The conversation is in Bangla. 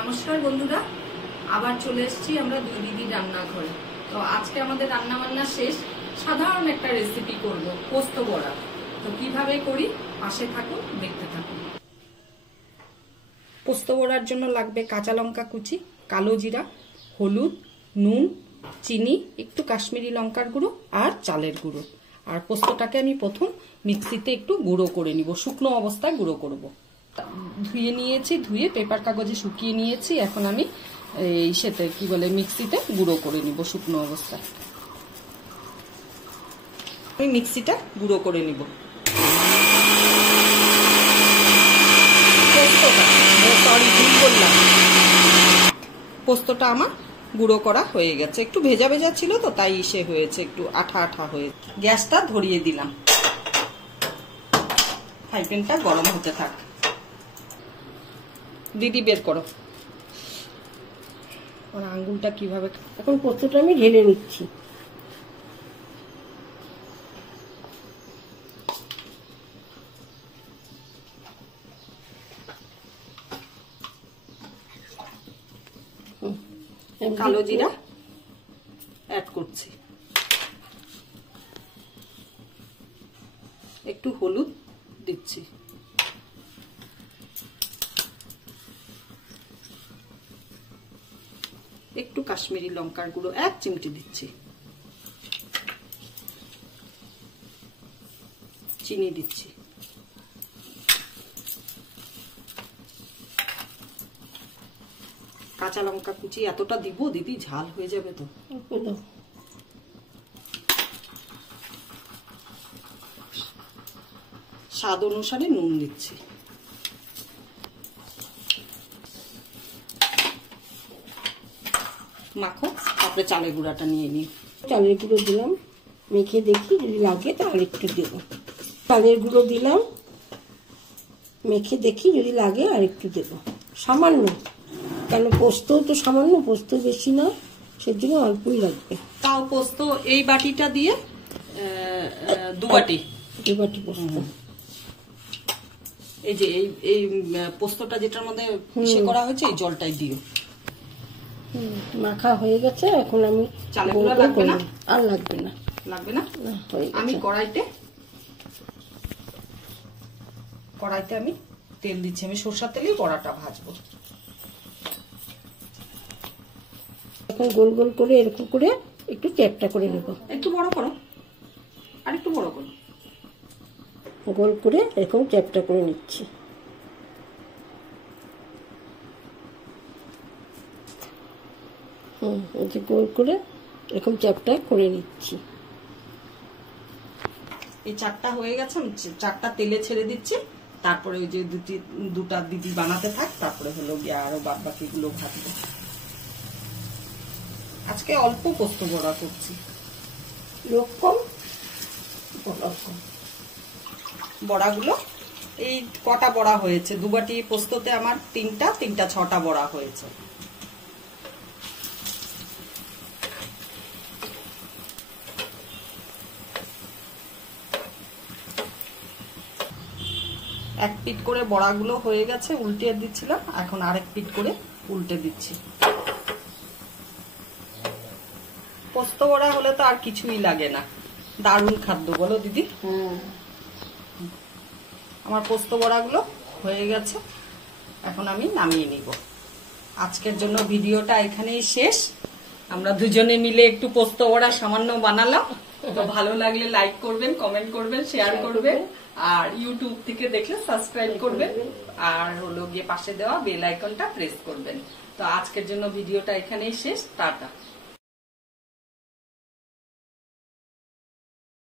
নমস্কার বন্ধুরা, আবার চলে এসেছি আমরা দুই দিদি রান্নাঘরে। তো আজকে আমাদের রান্না বান্না শেষ। সাধারণ একটা রেসিপি করব, পোস্ত বড়া। তো কিভাবে করি পাশে থাকুন, দেখতে থাকুন। পোস্ত বড়ার জন্য লাগবে কাঁচা লঙ্কা কুচি, কালো জিরা, হলুদ, নুন, চিনি, একটু কাশ্মীরি লঙ্কার গুঁড়ো আর চালের গুঁড়ো। আর পোস্তটাকে আমি প্রথম মিক্সিতে একটু গুঁড়ো করে নিব, শুকনো অবস্থায় গুঁড়ো করব। ধুয়ে নিয়েছি, ধুয়ে পেপার কাগজে শুকিয়ে নিয়েছি। এখন আমি এই সেতে কি বলে মিক্সিতে গুঁড়ো করে নিব শুকনো অবস্থায়। আমি মিক্সিটা গুঁড়ো করে নিব। পোস্তটা আমার গুঁড়ো করা হয়ে গেছে। একটু ভেজা ভেজা ছিল তো তাই ইসে হয়েছে, একটু আঠা আঠা হয়েছে। গ্যাসটা ধরিয়ে দিলাম, ফ্রাই প্যানটা গরম হতে থাক। দিদি বের করো আঙ্গুলটা কিভাবে। এখন পোস্তটা আমি ঢেলে নিচ্ছি। কালো জিরা অ্যাড করছি, একটু হলুদ দিচ্ছি, একটু কাশ্মীরি লঙ্কার গুঁড়ো 1 চিমটি দিচ্ছি, চিনি দিচ্ছি, কাঁচা লঙ্কা কুচি এতটা দিব দিদি, ঝাল হয়ে যাবে তো। স্বাদ অনুসারে নুন দিচ্ছি। মাখো, তারপরে চালের গুঁড়াটা নিয়ে নিই। চালের গুঁড়ো দিলাম, মেখে দেখি যদি লাগে তাহলে একটু দেবো। চালের গুঁড়ো দিলাম, মেখে দেখি যদি লাগে আর একটু দেবো, সামান্য। কেন পোস্ত তো সামান্য, পোস্ত বেশি না, সেজন্য অল্পই লাগবে। তাও পোস্ত এই বাটিটা দিয়ে 2 বাটি, 2 বাটি পোস্ত। এই যে এই পোস্তটা যেটার মধ্যে মিশে করা হয়েছে এই জলটাই দিও। মাখা হয়ে গেছে, এখন আমি চালের গুঁড়া লাগবে না, আর লাগবে না, লাগবে না। আমি কড়াইতে আমি তেল দিচ্ছি। আমি সরষের তেলেই বড়াটা ভাজবো। এখন গোল গোল করে এরকম করে একটু চ্যাপটা করে নেব। একটু বড় করো, আর একটু বড় করো। গোল করে এরকম চ্যাপটা করে নিচ্ছি। এই যে গোল করে এরকম চ্যাপটা করে নিচ্ছি। এই 4টা হয়ে গেছে, আমি 4টা তেলে ছেড়ে দিচ্ছি। তারপরে ওই যে দুটা দিদি বানাতে থাক, তারপরে হলো গিয়ে আরো বাদ বাকি গুলো ভাজবো। আজকে অল্প পোস্ত বড়া করছি, লোক কম, বড়াগুলো এই কটা বড়া হয়েছে, 2 বাটি পোস্ততে আমার 3টা 6টা বড়া হয়েছে। এক পিঠ করে বড়াগুলো হয়ে গেছে, উল্টে দিচ্ছিলাম। এখন আরেক পিঠ করে উল্টে দিচ্ছি। পোস্ত বড়া হলে তো আর কিছুই লাগে না, দারুণ খাদ্য, বলো দিদি। আমার পোস্ত বড়াগুলো হয়ে গেছে, এখন আমি নামিয়ে নিব। আজকের জন্য ভিডিওটা এখানেই শেষ। আমরা দুজনে মিলে একটু পোস্ত বড়া সামান্য বানালাম। তো ভালো লাগলে লাইক করবেন, কমেন্ট করবেন, শেয়ার করবেন, আর ইউটিউব থেকে দেখলে সাবস্ক্রাইব করবেন, আর হলো গিয়ে পাশে দেওয়া বেল আইকনটা প্রেস করবেন। তো আজকের জন্য ভিডিওটা এখানেই শেষ। টাটা।